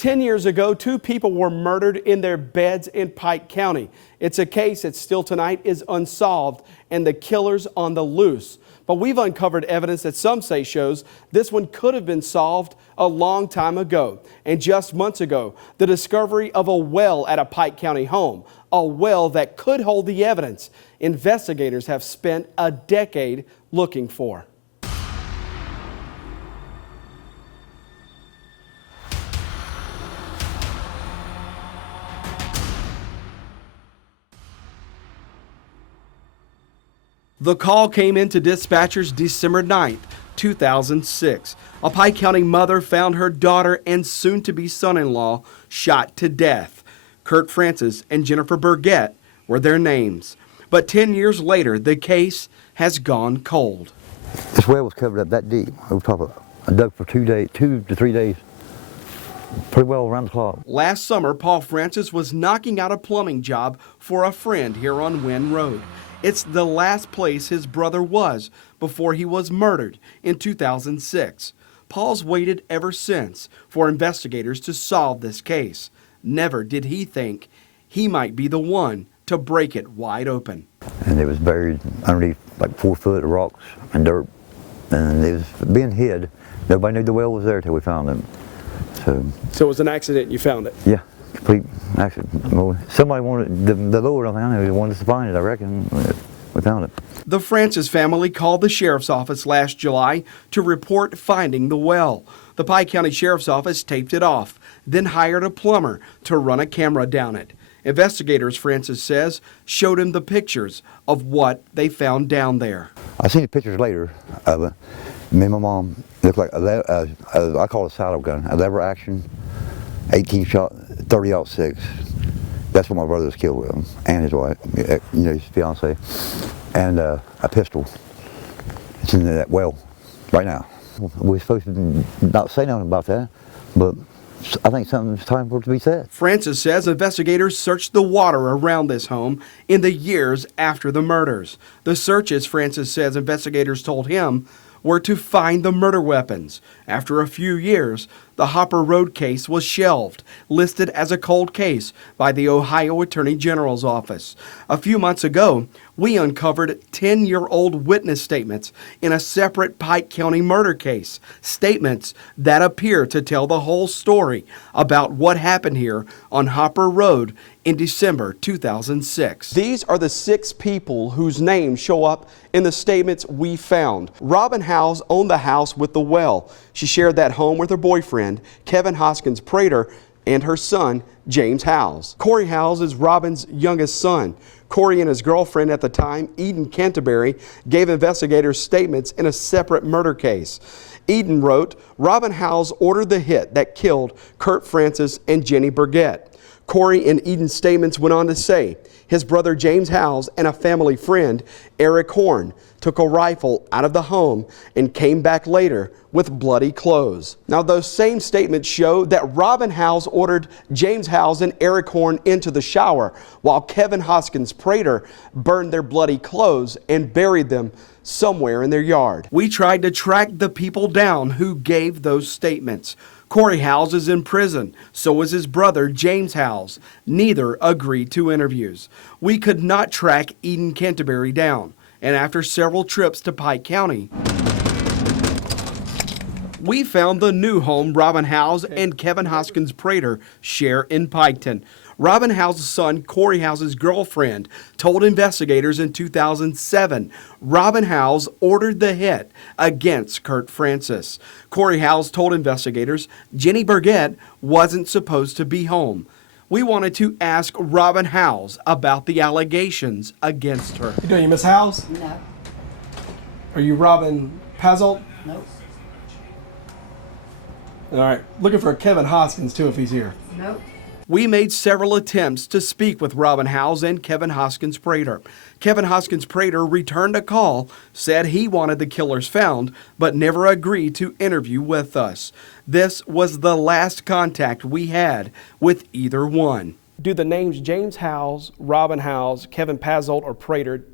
10 years ago, 2 people were murdered in their beds in Pike County. It's a case that still tonight is unsolved and the killer's on the loose. But we've uncovered evidence that some say shows this one could have been solved a long time ago. And just months ago, the discovery of a well at a Pike County home, a well that could hold the evidence investigators have spent a decade looking for. The call came into dispatchers December 9th, 2006. A Pike County mother found her daughter and soon-to-be son-in-law shot to death. Curt Francis and Jennifer Burgette were their names. But 10 years later, the case has gone cold. This well was covered up that deep. I dug for 2 to 3 days. Pretty well around the clock. Last summer, Paul Francis was knocking out a plumbing job for a friend here on Wynn Road. It's the last place his brother was before he was murdered in 2006. Paul's waited ever since for investigators to solve this case. Never did he think he might be the one to break it wide open. And it was buried underneath like 4 foot of rocks and dirt. And it was being hid. Nobody knew the well was there till we found him. So it was an accident and you found it? Yeah. Complete accident. Well, somebody wanted, the Lord, I mean, wanted us to find it, I reckon. We found it. The Francis family called the sheriff's office last July to report finding the well. The Pike County Sheriff's Office taped it off, then hired a plumber to run a camera down it. Investigators, Francis says, showed him the pictures of what they found down there. I seen the pictures later of it. Me and my mom looked like, I call it a saddle gun, a lever action, 18 shot, 30-06. That's what my brother was killed with, and his wife, his fiance, and a pistol. It's in that well right now. We're supposed to not say nothing about that, but I think something's time for it to be said. Francis says investigators searched the water around this home in the years after the murders. The searches, Francis says investigators told him, were to find the murder weapons. After a few years, the Hopper Road case was shelved, listed as a cold case by the Ohio Attorney General's office. A few months ago, we uncovered 10-year-old witness statements in a separate Pike County murder case, statements that appear to tell the whole story about what happened here on Hopper Road in December 2006. These are the 6 people whose names show up in the statements we found. Robin Howes owned the house with the well. She shared that home with her boyfriend, Kevin Hoskins Prater, and her son, James Howes. Corey Howes is Robin's youngest son. Corey and his girlfriend at the time, Eden Canterbury, gave investigators statements in a separate murder case. Eden wrote, Robin Howes ordered the hit that killed Curt Francis and Jenny Burgette. Corey and Eden's statements went on to say, his brother James Howes and a family friend, Eric Horn, took a rifle out of the home and came back later with bloody clothes. Now, those same statements show that Robin Howes ordered James Howes and Eric Horn into the shower, while Kevin Hoskins Prater burned their bloody clothes and buried them somewhere in their yard. We tried to track the people down who gave those statements. Corey Howes is in prison. So is his brother, James Howes. Neither agreed to interviews. We could not track Eden Canterbury down. And after several trips to Pike County, we found the new home Robin Howes and Kevin Hoskins Prater share in Piketon. Robin Howes' son, Corey Howes' girlfriend, told investigators in 2007 Robin Howes ordered the hit against Curt Francis. Corey Howes told investigators Jenny Burgette wasn't supposed to be home. We wanted to ask Robin Howes about the allegations against her. You doing, Miss Howes? No. Are you Robin Pazzolt? Nope. All right. Looking for Kevin Hoskins, too, if he's here. Nope. We made several attempts to speak with Robin Howes and Kevin Hoskins Prater. Kevin Hoskins Prater returned a call, said he wanted the killers found, but never agreed to interview with us. This was the last contact we had with either one. Do the names James Howes, Robin Howes, Kevin Pazzolt, or Prater,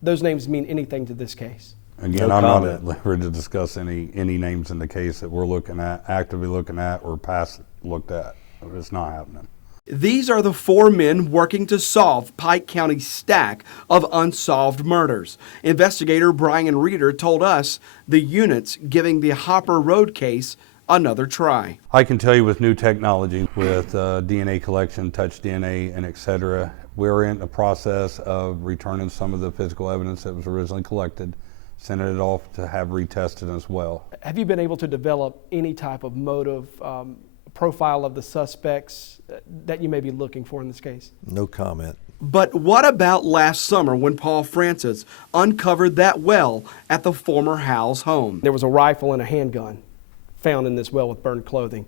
those names mean anything to this case? Again, I'm not at liberty to discuss any names in the case that we're looking at, actively looking at, or past looked at. So it's not happening. These are the 4 men working to solve Pike County's stack of unsolved murders. Investigator Brian Reeder told us the unit's giving the Hopper Road case another try. I can tell you with new technology, with DNA collection, touch DNA, and et cetera, we're in the process of returning some of the physical evidence that was originally collected, sending it off to have retested as well. Have you been able to develop any type of motive, profile of the suspects that you may be looking for in this case? No comment. But what about last summer when Paul Francis uncovered that well at the former Howell's home? There was a rifle and a handgun found in this well with burned clothing.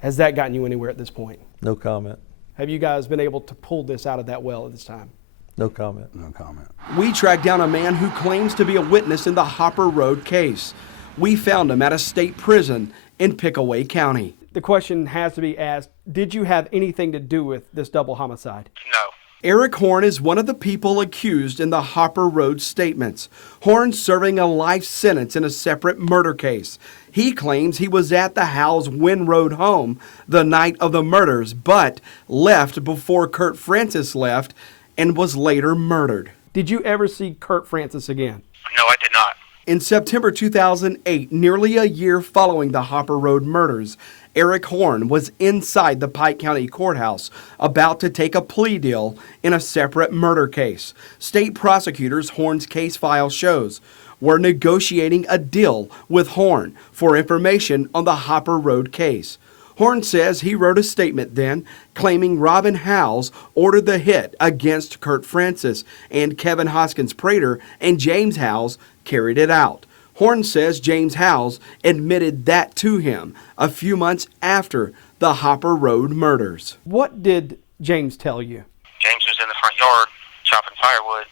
Has that gotten you anywhere at this point? No comment. Have you guys been able to pull this out of that well at this time? No comment. No comment. We tracked down a man who claims to be a witness in the Hopper Road case. We found him at a state prison in Pickaway County. The question has to be asked, did you have anything to do with this double homicide? No. Eric Horn is one of the people accused in the Hopper Road statements. Horn's serving a life sentence in a separate murder case. He claims he was at the Howell's Wynn Road home the night of the murders, but left before Curt Francis left and was later murdered. Did you ever see Curt Francis again? No, I did not. In September 2008, nearly a year following the Hopper Road murders, Eric Horn was inside the Pike County Courthouse about to take a plea deal in a separate murder case. State prosecutors, Horn's case file shows, were negotiating a deal with Horn for information on the Hopper Road case. Horn says he wrote a statement then claiming Robin Howells ordered the hit against Curt Francis and Kevin Hoskins Prater and James Howells carried it out. Horn says James Howells admitted that to him a few months after the Hopper Road murders. What did James tell you? James was in the front yard chopping firewood,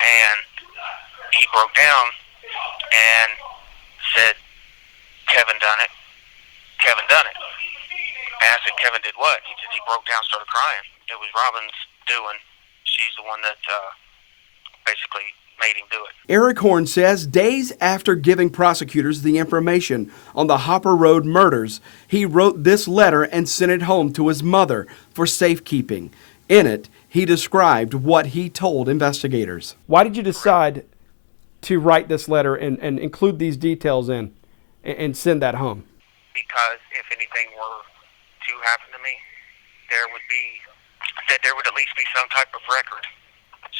and he broke down and said, "Kevin done it. Kevin done it." And I said, "Kevin did what?" He said he broke down, started crying. It was Robin's doing. She's the one that basically made him do it. Eric Horn says days after giving prosecutors the information on the Hopper Road murders, he wrote this letter and sent it home to his mother for safekeeping. In it, he described what he told investigators. Why did you decide to write this letter and include these details in and send that home? Because if anything were to happen to me, there would at least be some type of record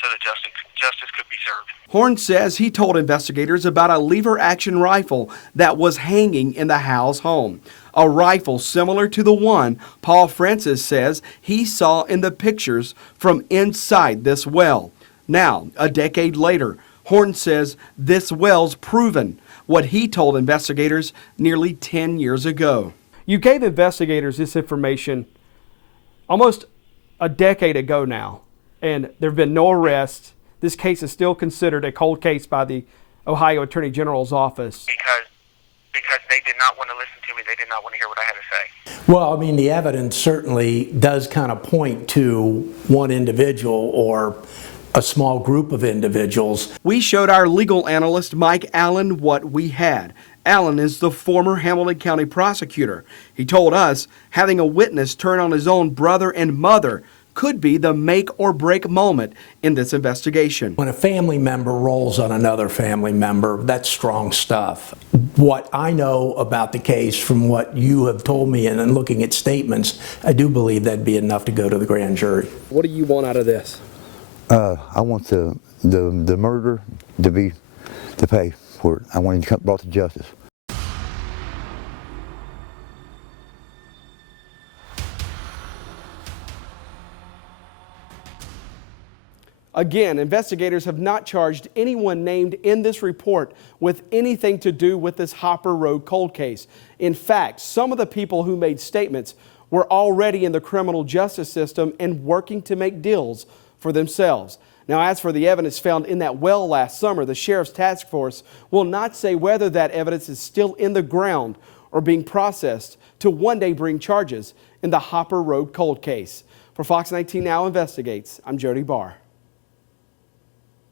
so that justice could be served. Horn says he told investigators about a lever-action rifle that was hanging in the Howells home, a rifle similar to the one Paul Francis says he saw in the pictures from inside this well. Now, a decade later, Horn says this well's proven what he told investigators nearly 10 years ago. You gave investigators this information almost a decade ago now, and there have been no arrests. This case is still considered a cold case by the Ohio Attorney General's office. Because they did not want to listen to me. They did not want to hear what I had to say. Well, I mean, the evidence certainly does kind of point to one individual or a small group of individuals. We showed our legal analyst, Mike Allen, what we had. Allen is the former Hamilton County prosecutor. He told us having a witness turn on his own brother and mother could be the make or break moment in this investigation. When a family member rolls on another family member, that's strong stuff. What I know about the case from what you have told me and in looking at statements, I do believe that'd be enough to go to the grand jury. What do you want out of this? I want the murderer to pay for it. I want him to come brought to justice. Again, investigators have not charged anyone named in this report with anything to do with this Hopper Road cold case. In fact, some of the people who made statements were already in the criminal justice system and working to make deals for themselves. Now, as for the evidence found in that well last summer, the Sheriff's Task Force will not say whether that evidence is still in the ground or being processed to one day bring charges in the Hopper Road cold case. For Fox 19 Now Investigates, I'm Jody Barr.